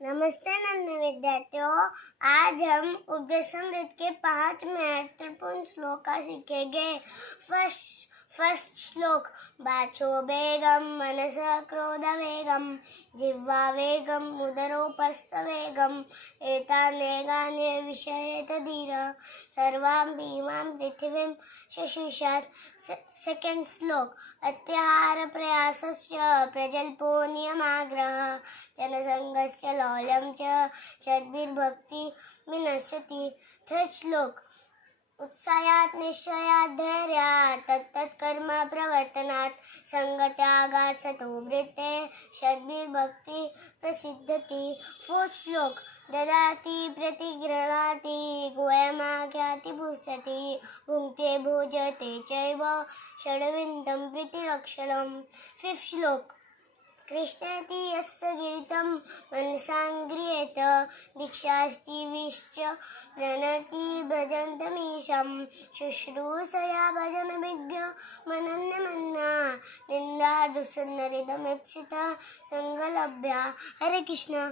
नमस्ते नन्हे विद्यार्थियों। आज हम उपदेश समृद्ध के 5 महत्वपूर्ण श्लोक का सीखेंगे। फर्स्ट श्लोक। बाचो वेगम मनसा क्रोध वेगम जिह्वा वेगम उदरोपस्थ वेगम एतानेगाने विषयेत धीर सर्वां भीमां पृथिवीं शशिषात्। सेकेंड श्लोक। अत्याहार प्रयासस्य प्रजल्पो नियमाग्रह जनसंगश्च लौल्यं च सद्भिर्भक्ति विनश्यति। थर्ड श्लोक। उत्साहात् निश्चयात् धैर्यात् तत्तत् कर्म प्रवर्तनात् संगत्यागात् सतो वृत्ते सद्भिर्भक्ति प्रसिद्धति। फोर्थ श्लोक। ददाति प्रतिगृह्णाति गुह्यमाख्याति पुष्यति भुङ्क्ते भोजते चैव षड्विधं प्रीतिलक्षणम्। फिफ्थ श्लोक। कृष्णेति यस्य गिरितं मनसां गृह्येत दीक्षास्ति विश्च प्रणति भजन्तमीशं शुश्रूषया भजनविज्ञ मनन्यमन्ना निन्दा दुःसन्नरिदमीप्सिता संगलभ्या। हरे कृष्ण।